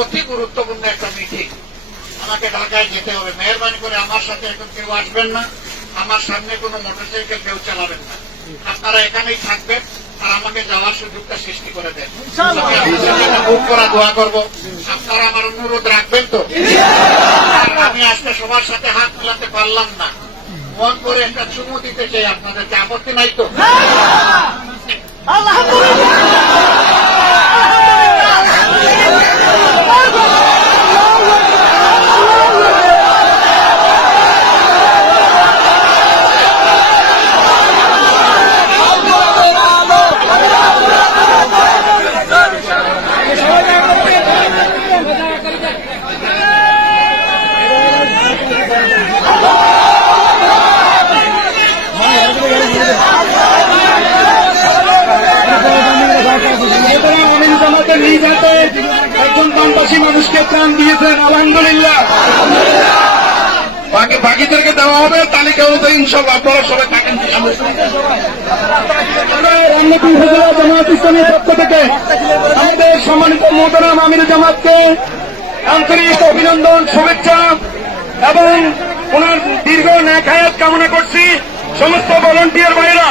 অতি গুরুত্বপূর্ণ একটা মিটিং, আমাকে ঢাকায় যেতে হবে। মেহরবানি করে আমার সাথে এখন কেউ আসবেন না, আমার সামনে কোনো মোটরসাইকেল কেউ চালাবেন না, আপনারা এখানেই থাকবেন আর আমাকে যাওয়ার সুযোগটা সৃষ্টি করে দেন। বুক করা দোয়া করবো, আপনারা আমার অনুরোধ রাখবেন তো? আমি আজকে সবার সাথে হাত মেলাতে পারলাম না, মন করে একটা চুমু দিতে চাই, আপনাদেরকে আপত্তি নাই তো? একজন বামবাসী মানুষকে প্রাণ দিয়েছেন, আলহামদুলিল্লাহ। বাকিদেরকে দেওয়া হবে তালিকা অনুযায়ী, ইনশাল্লাহ আপনারা সবাই থাকেন। রামনগর উপজেলা জামায়াত ইসলামীর পক্ষ থেকে আমাদের সম্মানিত মোহতারাম আমির জামাতকে আন্তরিক অভিনন্দন, শুভেচ্ছা এবং ওনার দীর্ঘ নেক হায়াত কামনা করছি। সমস্ত ভলান্টিয়ার ভাইরা